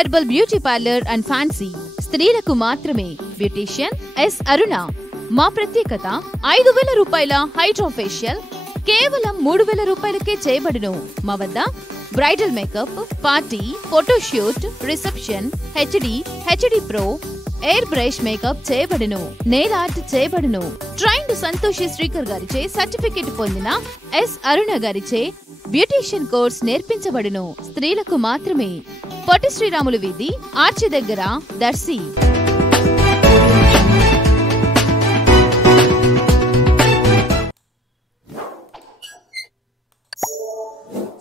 Herbal beauty parlour and fancy స్త్రీలకు మాత్రమే. Beautician yes అరుణ. మా ప్రత్యేకత 5,000 రూపాయల హైడ్రా ఫేషియల్ కేవలం 3,000 రూపాయలకే చేయబడును. మా వద్ద bridal makeup, party, photoshoot, reception, HD pro, air brush makeup చేయబడును. నెయిల్ ఆర్ట్ చేయబడును. ట్రైన్డ్ సంతోషి శ్రీకర్ గారిచే సర్టిఫికెట్ పొందిన ఎస్ అరుణ గారిచే బ్యూటీషియన్ కోర్స్ నేర్పించబడును. స్త్రీలకు మాత్రమే. పొట్టి శ్రీరాములు వీధి, ఆర్చి దగ్గర, దర్శి.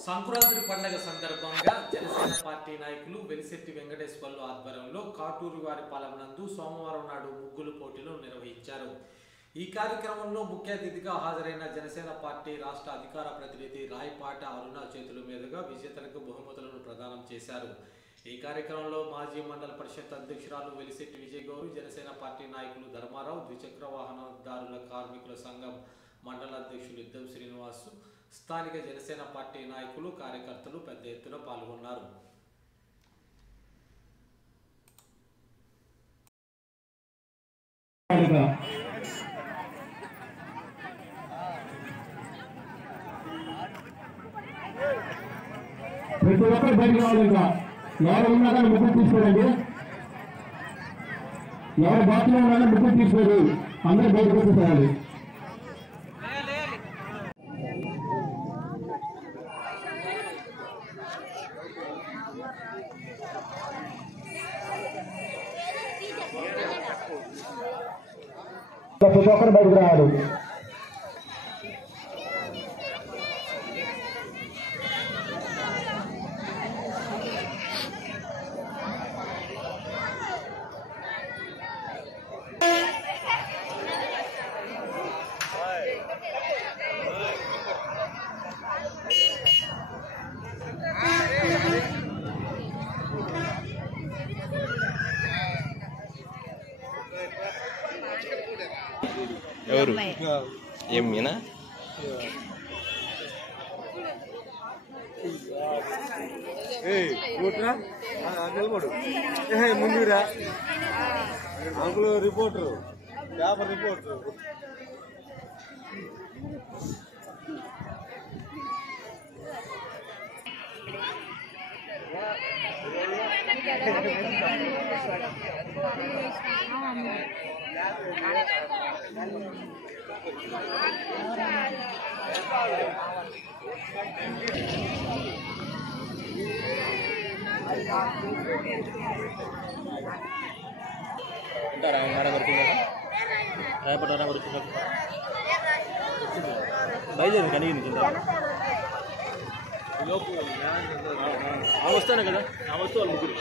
సంక్రాంతి పండుగ సందర్భంగా జనసేన పార్టీ నాయకులు వెలిశెట్టి వెంకటేశ్వర్లు ఆధ్వర్యంలో కాటూరు వారి పాలెంనందు సోమవారం నాడు ముగ్గులు పోటీలు నిర్వహించారు. ఈ కార్యక్రమంలో ముఖ్య అతిథిగా హాజరైన జనసేన పార్టీ రాష్ట్ర అధికార ప్రతినిధి రాయపాట అరుణ చేతుల మీదుగా విజేతలకు బహుమతులను ప్రదానం చేశారు. ఈ కార్యక్రమంలో మాజీ మండల పరిషత్ అధ్యక్షురాలు వెలిశెట్టి విజయగౌరి, జనసేన పార్టీ నాయకులు ధర్మారావు, ద్విచక్ర వాహనదారుల కార్మికుల సంఘం మండల అధ్యక్షులు యుద్ధం శ్రీనివాసు, స్థానిక జనసేన పార్టీ నాయకులు, కార్యకర్తలు పెద్ద ఎత్తున పాల్గొన్నారు. ప్రతి ఒక్కరు బయటకు రావాలి. ఇంకా ఎవరు ఉన్నా కానీ ముగ్గురు తీసుకోరండి. ఎవరు బాత్రూమ్ ఉన్నా ముగ్గురు తీసుకోరు. అందరూ బయటకు వచ్చేసేయాలి. ప్రతి ఒక్కరు బయటకు రావాలి. ఎవరు ఏమీనా నిలబడు ముందురా అంకుల్ రిపోర్టరు పేపర్ రిపోర్టరు వస్తాను కదా ఆ వస్తూ వాళ్ళు ముగ్గురు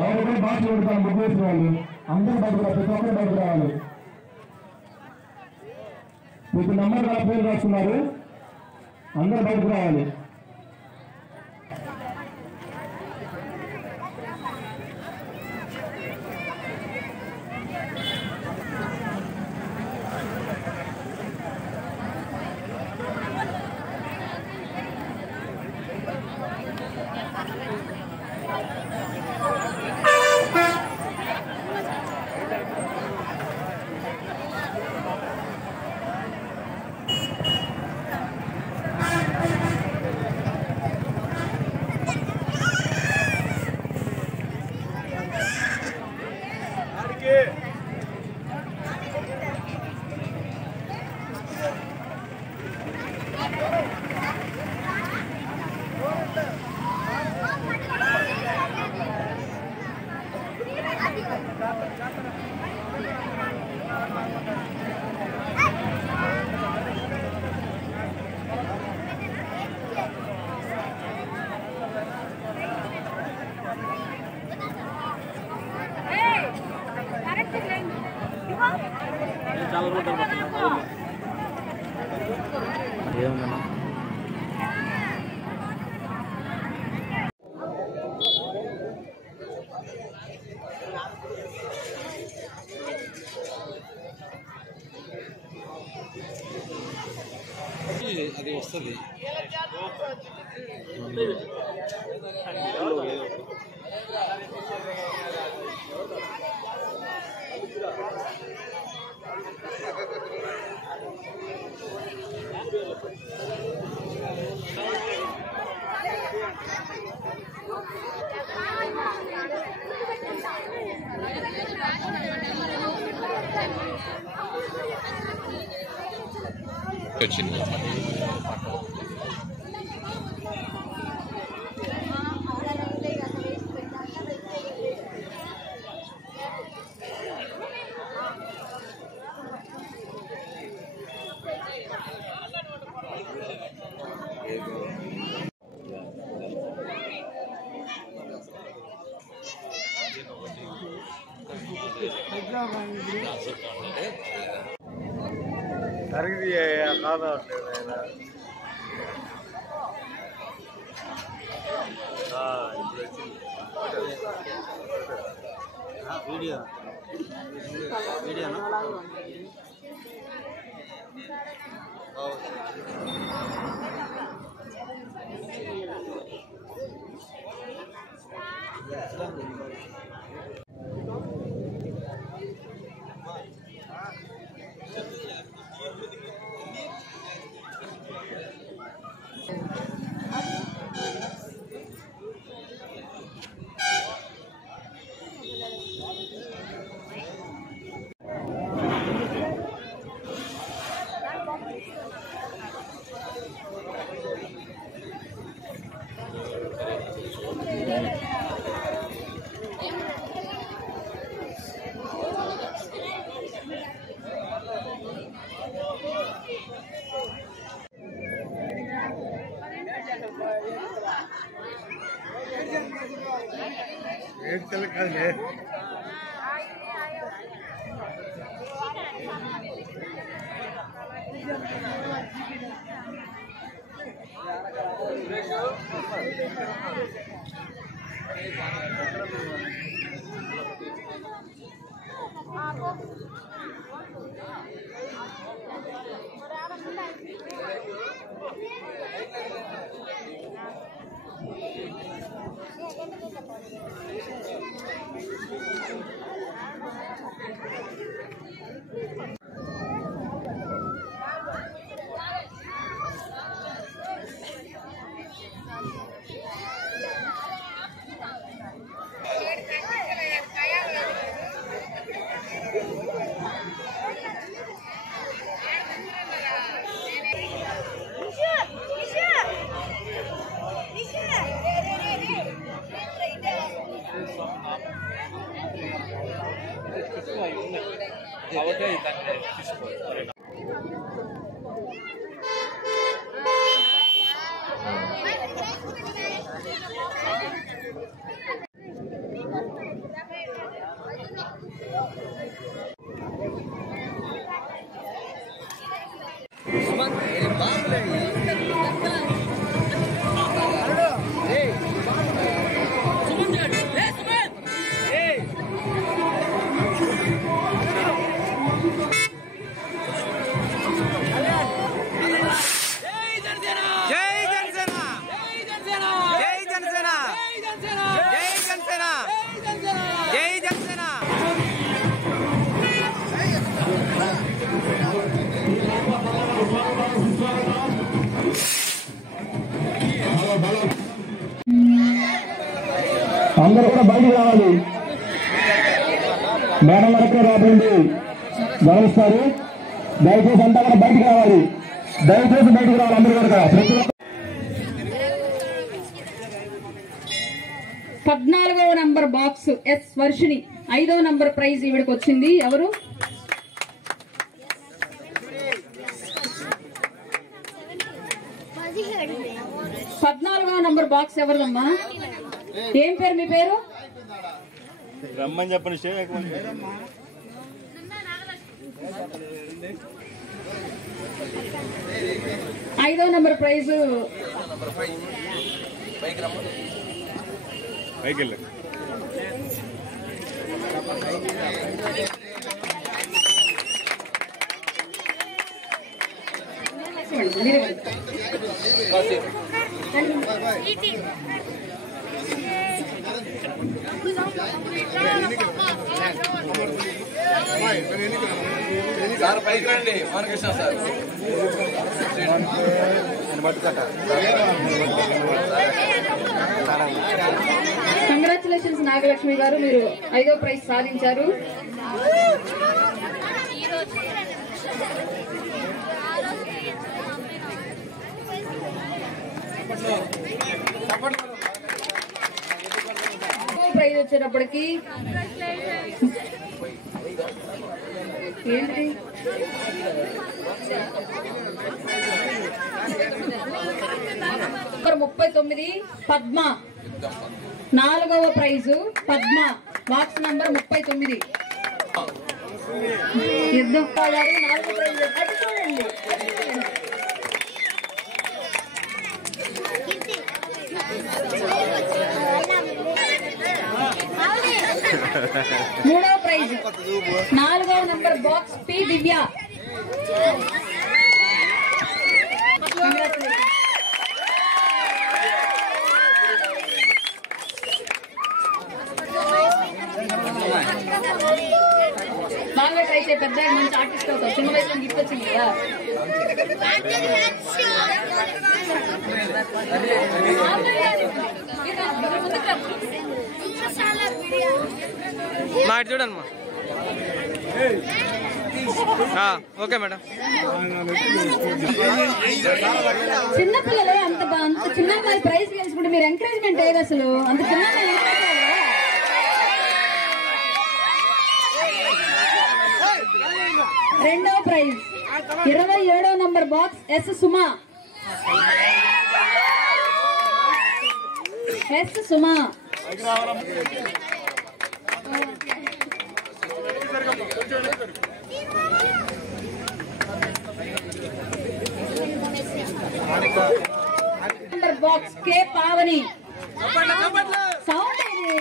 ఎవరికైనా భాష పెడతాను ముగ్గు వేసిన వాళ్ళు అందరూ బయటకు ప్రతి ఒక్కరు బయటకు రావాలి. మీకు నంబర్ పేరు రాస్తున్నారు. అందరూ బయటకు రావాలి. వస్తుంది. వచ్చింది తరిగి కాదా వీడియో వీడియోనా चल कल है అందరూ కూడా బయటికి రావాలి. మేడం వరకు రాబండి గమనిస్తారు. దయచేసి అంతా కూడా బయటికి రావాలి. దయచేసి బయటికి రావాలి అందరూ కూడా. 14వ నంబర్ బాక్స్ ఎస్ వర్షిని 5వ నంబర్ ప్రైజ్ ఈవిడికి వచ్చింది. ఎవరు? నంబర్ బాక్స్ ఎవరిదమ్మా? ఏం పేరు మీ పేరు? రమ్మని చెప్పండి. 5వ నంబర్ ప్రైజ్ పైకి వెళ్ళి సార్ పైకి రండి మోహనకృష్ణ సార్. కంగ్రాచులేషన్స్ నాగలక్ష్మి గారు, మీరు 5వ ప్రైజ్ సాధించారు. ప్రైజ్ వచ్చేటప్పటికి ఏంటి నంబర్ 39 పద్మ. 4వ ప్రైజు పద్మ, బాక్స్ నంబర్ 39. యుద్ధం గారు 4వ ప్రైజ్. అది చూడండి. 3వ ప్రైజ్ 4వ నంబర్ బాక్స్ పి దివ్య. బాగా ట్రై చేయ, పెద్ద మంచి ఆర్టిస్ట్ అవుతావు. చిన్న వయసులో గిఫ్ట్ వచ్చింది కదా. మాట చూడమ్మా. Okay madam. చిన్నపిల్లలు అంత చిన్న ప్రైజ్ గెలుచుకుంటే మీరు ఎంకరేజ్మెంట్ ఏది అసలు? అంత చిన్న 2వ ప్రైజ్ 27వ నంబర్ బాక్స్ ఎస్ సుమా. ఎస్ సుమా. నంబర్ బాక్స్ కే పావని. సౌండ్ ఇది.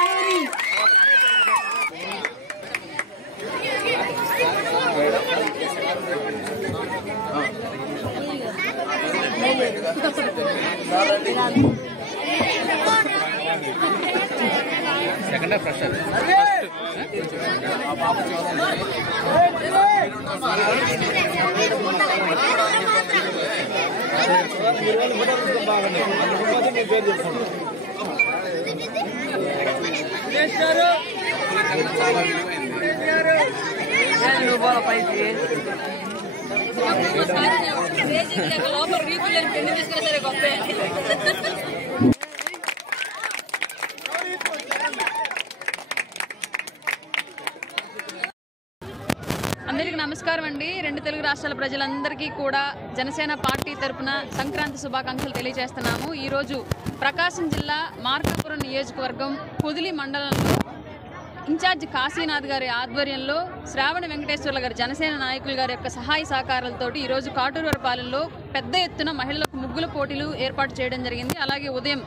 పావని. సెకండ్ ఫస్ట్ పైకి అందరికీ నమస్కారం అండి. 2 తెలుగు రాష్ట్రాల ప్రజలందరికీ కూడా జనసేన పార్టీ తరపున సంక్రాంతి శుభాకాంక్షలు తెలియజేస్తున్నాము. ఈరోజు ప్రకాశం జిల్లా మార్కాపురం నియోజకవర్గం పొదిలి మండలంలో ఇన్ఛార్జ్ కాశీనాథ్ గారి ఆధ్వర్యంలో శ్రావణ వెంకటేశ్వర్ల గారి జనసేన నాయకులు గారి యొక్క సహాయ సహకారాలతోటి ఈరోజు కాటూరువరపాలెంలో పెద్ద ఎత్తున మహిళలకు ముగ్గుల పోటీలు ఏర్పాటు చేయడం జరిగింది. అలాగే ఉదయం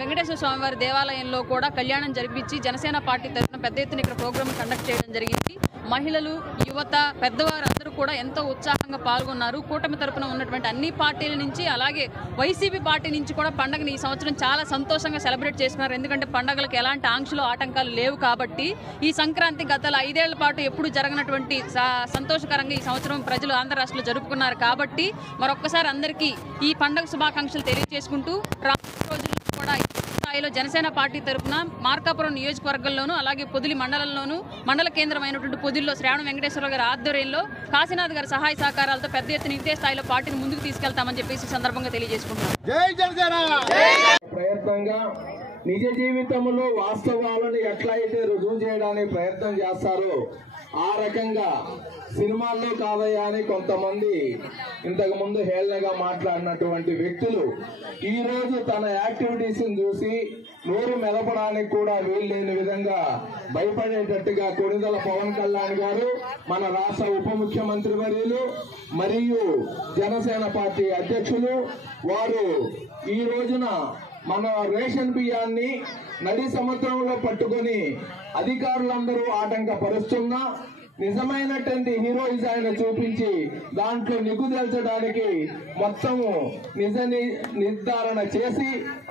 వెంకటేశ్వర స్వామివారి దేవాలయంలో కూడా కళ్యాణం జరిపించి జనసేన పార్టీ తరఫున పెద్ద ఎత్తున ఇక్కడ ప్రోగ్రాం కండక్ట్ చేయడం జరిగింది. మహిళలు, యువత, పెద్దవారు అందరూ కూడా ఎంతో ఉత్సాహంగా పాల్గొన్నారు. కూటమి తరఫున ఉన్నటువంటి అన్ని పార్టీల నుంచి అలాగే వైసీపీ పార్టీ నుంచి కూడా పండుగని ఈ సంవత్సరం చాలా సంతోషంగా సెలబ్రేట్ చేసుకున్నారు. ఎందుకంటే పండుగలకు ఎలాంటి ఆంక్షలు ఆటంకాలు లేవు కాబట్టి ఈ సంక్రాంతి గత 5 ఏళ్ల పాటు ఎప్పుడు జరగనటువంటి సంతోషకరంగా ఈ సంవత్సరం ప్రజలు ఆంధ్ర రాష్ట్రంలో జరుపుకున్నారు. కాబట్టి మరొక్కసారి అందరికీ ఈ పండుగ శుభాకాంక్షలు తెలియజేసుకుంటూ రోజుల్లో కూడా స్థాయిలో జనసేన పార్టీ తరఫున మార్కాపురం నియోజకవర్గంలోనూ అలాగే పొదిలి మండలంలోనూ మండల కేంద్రమైనటువంటి పొదిలిలో శ్రావణ వెంకటేశ్వర గారి ఆధ్వర్యంలో కాశీనాథ్ గారి సహాయ సహకారాలతో పెద్ద ఎత్తున ఇదే స్థాయిలో పార్టీని ముందుకు తీసుకెళ్తామని చెప్పేసి సందర్భంగా తెలియజేసుకుంటున్నాం. ప్రయత్నంగా నిజ జీవితంలో వాస్తవాలను ఎట్లయితే రుజువు చేయడానికి ప్రయత్నం చేస్తారో ఆ రకంగా సినిమాల్లో కాదయ్యా అని కొంతమంది ఇంతకు ముందు హేళనగా మాట్లాడినటువంటి వ్యక్తులు ఈ రోజు తన యాక్టివిటీస్ చూసి నోరు మెదపడానికి కూడా వీల్లేని విధంగా భయపడేటట్టుగా కొణిదెల పవన్ కళ్యాణ్ గారు, మన రాష్ట్ర ఉప ముఖ్యమంత్రి వర్యులు మరియు జనసేన పార్టీ అధ్యక్షులు వారు ఈ రోజున మన రేషన్ బియ్యాన్ని నడి సముద్రంలో పట్టుకొని అధికారులందరూ ఆటంకపరుస్తున్నా నిజమైనటువంటి హీరోయిజం ఆయన చూపించి దాంట్లో నిగ్గుదేల్చడానికి మొత్తము నిజ నిర్ధారణ చేసి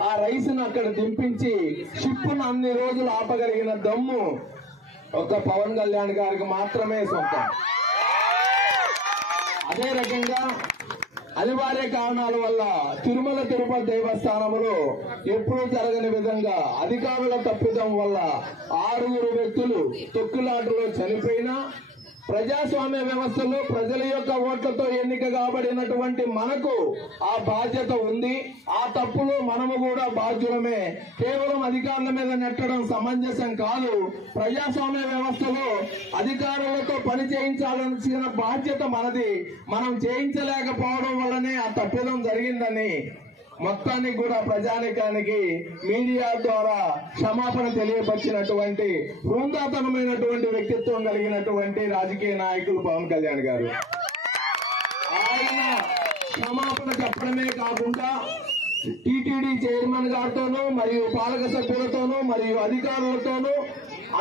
ఆ రైసును అక్కడ దింపించి షిప్పును అన్ని రోజులు ఆపగలిగిన దమ్ము ఒక పవన్ కళ్యాణ్ గారికి మాత్రమే సొంతం. అదే రకంగా అనివార్య కారణాల వల్ల తిరుమల తిరుపతి దేవస్థానంలో ఎప్పుడూ జరగని విధంగా అధికారుల తప్పిదం వల్ల 6 వ్యక్తులు తొక్కులాటలో చనిపోయినా ప్రజాస్వామ్య వ్యవస్థలో ప్రజల యొక్క ఓట్లతో ఎన్నిక కాబడినటువంటి మనకు ఆ బాధ్యత ఉంది. ఆ తప్పులో మనము కూడా బాధ్యులమే. కేవలం అధికారుల మీద నెట్టడం సమంజసం కాదు. ప్రజాస్వామ్య వ్యవస్థలో అధికారులతో పని చేయించాల్సిన బాధ్యత మనది. మనం చేయించలేకపోవడం వల్లనే ఆ తప్పిదం జరిగిందని మొత్తానికి కూడా ప్రజానికానికి మీడియా ద్వారా క్షమాపణ తెలియపరిచినటువంటి బృందాతనమైనటువంటి వ్యక్తిత్వం కలిగినటువంటి రాజకీయ నాయకులు పవన్ కళ్యాణ్ గారు. ఆయన క్షమాపణ చెప్పడమే కాకుండా టీటీడీ చైర్మన్ గారితోనూ మరియు పాలక సభ్యులతోనూ మరియు అధికారులతోనూ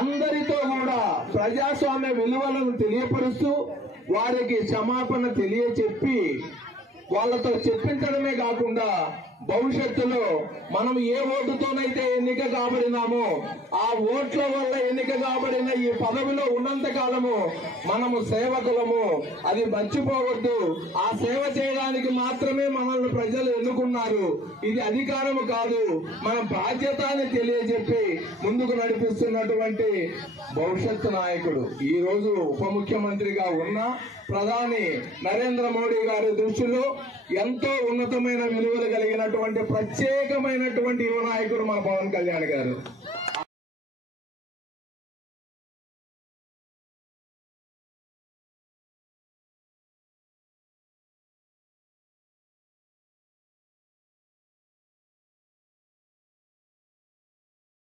అందరితో కూడా ప్రజాస్వామ్య విలువలను తెలియపరుస్తూ వారికి క్షమాపణ తెలియచెప్పి వాళ్ళతో చెప్పించడమే కాకుండా భవిష్యత్తులో మనం ఏ ఓటుతోనైతే ఎన్నిక కాబడినామో ఆ ఓట్ల వల్ల ఎన్నిక కాబడిన ఈ పదవిలో ఉన్నంత కాలము మనము సేవకులము, అది మర్చిపోవద్దు. ఆ సేవ చేయడానికి మాత్రమే మనల్ని ప్రజలు ఎన్నుకున్నారు. ఇది అధికారము కాదు, మన బాధ్యత అని తెలియజెప్పి ముందుకు నడిపిస్తున్నటువంటి భవిష్యత్తు నాయకుడు. ఈ రోజు ఉప ముఖ్యమంత్రిగా ఉన్న ప్రధాని నరేంద్ర మోడీ గారి దృష్టిలో ఎంతో ఉన్నతమైన విలువలు కలిగినటువంటి ప్రత్యేకమైనటువంటి యువ నాయకుడు మన పవన్ కళ్యాణ్ గారు.